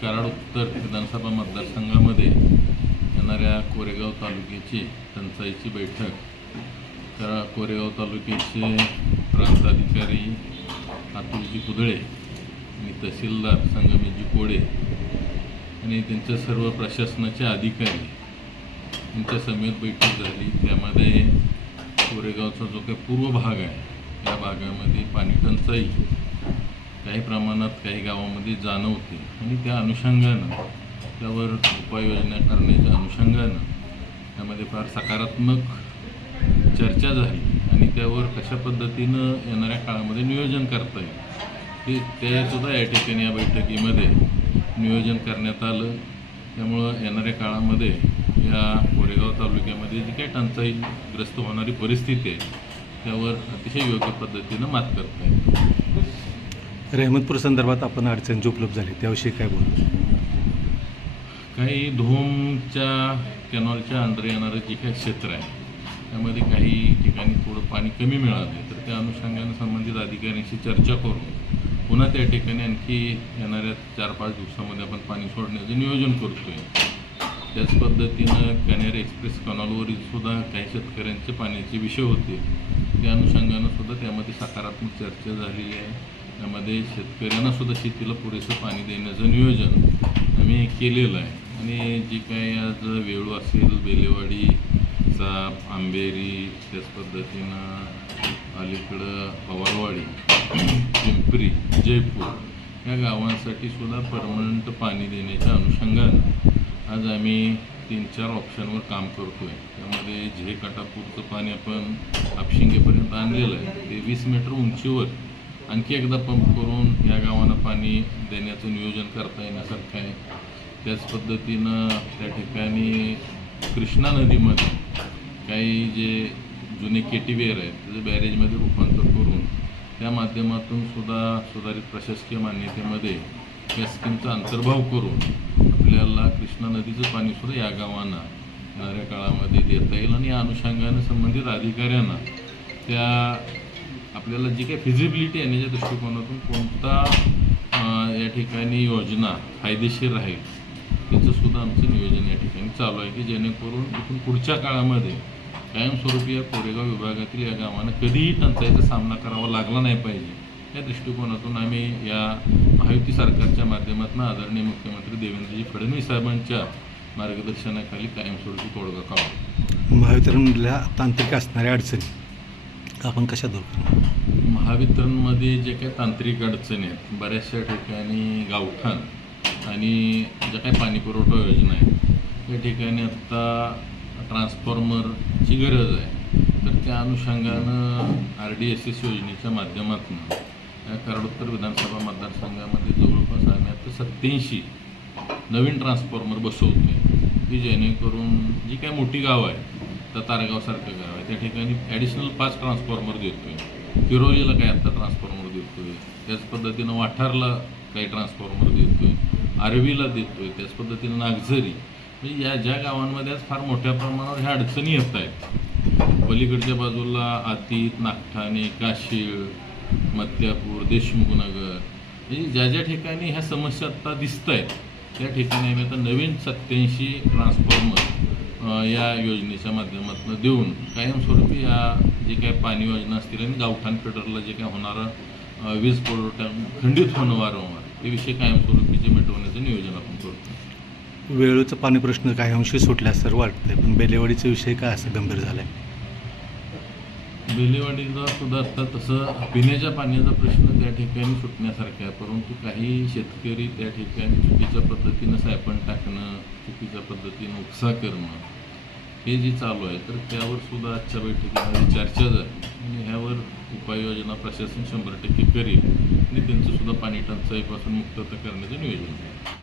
कराड उत्तर विधानसभा मतदारसंघामध्ये येणाऱ्या कोरेगाव तालुक्याची टंचाईची बैठक कोरेगाव तालुक्याचे प्रांताधिकारी अतुलजी कुदळे आणि तहसीलदार संगमेशजी कोडे आणि त्यांच्या सर्व प्रशासनाचे अधिकारी यांच्या समेत बैठक झाली। त्यामध्ये कोरेगावचा जो काही पूर्व भाग आहे त्या भागामध्ये पाणी टंचाई काही प्रमाणात काही गावांमध्ये जाणवते आणि त्या अनुषंगानं त्यावर उपाययोजना करण्याच्या अनुषंगानं त्यामध्ये फार सकारात्मक चर्चा झाली आणि त्यावर कशा पद्धतीनं येणाऱ्या काळामध्ये नियोजन करता येईल ते सुद्धा या ठिकाणी या बैठकीमध्ये नियोजन करण्यात आलं। त्यामुळं येणाऱ्या काळामध्ये या कोरेगाव तालुक्यामध्ये जी काही टंचाईग्रस्त होणारी परिस्थिती आहे त्यावर अतिशय योग्य पद्धतीनं मात करता येईल। रहमतपूर संदर्भात आपण अडचण उपलब्ध झाली त्याविषयी काय बोलू? काही धोमच्या कॅनॉलच्या अंदर येणारं जे काही क्षेत्र आहे त्यामध्ये काही ठिकाणी थोडं पाणी कमी मिळाले तर त्या अनुषंगाने संबंधित अधिकाऱ्यांशी चर्चा करून पुन्हा त्या ठिकाणी आणखी येणाऱ्या 4-5 दिवसामध्ये आपण पाणी सोडण्याचं नियोजन करतो आहे। त्याच पद्धतीनं कॅनेरी एक्सप्रेस कॅनॉलवरील सुद्धा काही शेतकऱ्यांचे पाण्याचे विषय होते त्या अनुषंगानं सुद्धा त्यामध्ये सकारात्मक चर्चा झालेली आहे। त्यामध्ये शेतकऱ्यांना सुद्धा शेतीला पुरेसं पाणी देण्याचं नियोजन आम्ही केलेलं आहे आणि जी काही आज वेळू असेल बेलेवाडी साप आंबेरी त्याच पद्धतीनं अलीकडं पवारवाडी पिंपरी जयपूर या गावांसाठी सुद्धा परमनंट पाणी देण्याच्या अनुषंगानं आज आम्ही 3-4 ऑप्शनवर काम करतो आहे। त्यामध्ये झे काटापूरचं पाणी आपण हापशिंगेपर्यंत आणलेलं आहे ते 20 मीटर उंचीवर आणखी एकदा पंप करून या गावांना पाणी देण्याचं नियोजन करता येण्यासारखं आहे। त्याच पद्धतीनं त्या ठिकाणी कृष्णा नदीमध्ये काही जे जुने केटीवेअर आहेत त्याचं बॅरेजमध्ये रूपांतर करून त्या माध्यमातून सुद्धा सुधारित प्रशासकीय मान्यतेमध्ये या स्कीमचा अंतर्भाव करून आपल्याला कृष्णा नदीचं पाणीसुद्धा या गावांना येणाऱ्या काळामध्ये देता येईल आणि या अनुषंगानं संबंधित अधिकाऱ्यांना त्या आपल्याला जी काही फिजिबिलिटी येण्याच्या दृष्टिकोनातून कोणता या ठिकाणी योजना फायदेशीर राहील त्याचंसुद्धा आमचं नियोजन या ठिकाणी चालू आहे की जेणेकरून इथून पुढच्या काळामध्ये कायमस्वरूपी या कोरेगाव विभागातील या गावांना कधीही टंचाईचा सामना करावा लागला नाही पाहिजे या दृष्टिकोनातून आम्ही या महायुती सरकारच्या माध्यमातून आदरणीय मुख्यमंत्री देवेंद्रजी फडणवीस साहेबांच्या मार्गदर्शनाखाली कायमस्वरूपी तोडगा काढू। महावितरणला तांत्रिक असणाऱ्या अडचणी आपण कशा दूर करणार? महावितरणमध्ये जे काही तांत्रिक अडचणी आहेत बऱ्याचशा ठिकाणी गावठाण आणि ज्या काही पाणीपुरवठा योजना आहेत त्या ठिकाणी आत्ता ट्रान्सफॉर्मरची गरज आहे तर त्या अनुषंगानं RDSS योजनेच्या माध्यमातून या कराड उत्तर विधानसभा मतदारसंघामध्ये जवळपास आम्ही आता 87 नवीन ट्रान्सफॉर्मर बसवतो आहे की जेणेकरून जी काही मोठी गावं आहे तर तारगावसारखं गाव आहे त्या ठिकाणी ॲडिशनल 5 ट्रान्सफॉर्मर देतो आहे। किरोलीला काही आत्ता ट्रान्सफॉर्मर देतो आहे त्याच पद्धतीनं वाठारला काही ट्रान्सफॉर्मर देतो आहे आर्वीला देतो आहे त्याच पद्धतीनं नागझरी म्हणजे या ज्या गावांमध्ये आज फार मोठ्या प्रमाणावर ह्या अडचणी येत आहेत पलीकडच्या बाजूला आतीत नागठाणे काशीळ मत्यापूर देशमुखनगर म्हणजे ज्या ठिकाणी ह्या समस्या आत्ता दिसत आहेत त्या ठिकाणी आम्ही आता नवीन 87 ट्रान्सफॉर्मर या योजनेच्या माध्यमातून देऊन कायमस्वरूपी या जे काही पाणी योजना असतील आणि गावठाण फिडरला जे काय होणारा वीज पुरवठा खंडित होणं वारंवार हे विषय कायमस्वरूपीचे मिटवण्याचं नियोजन आपण करतो। वेळूचा पाणी प्रश्न काही अंशी सुटला सर वाटतंय पण बेलेवाडीचा विषय काय असं गंभीर झाला आहे? बेलेवाडीचा सुद्धा आता तसं पिण्याच्या पाण्याचा प्रश्न त्या ठिकाणी सुटण्यासारखा आहे परंतु काही शेतकरी त्या ठिकाणी चुकीच्या पद्धतीनं सायपण टाकणं चुकीच्या पद्धतीनं उपसा करणं हे जे चालू आहे तर त्यावर सुद्धा आजच्या बैठकीमध्ये चर्चा झाली आणि ह्यावर उपाययोजना प्रशासन 100% करेल आणि त्यांचंसुद्धा पाणी टंचाईपासून मुक्तता करण्याचं नियोजन आहे।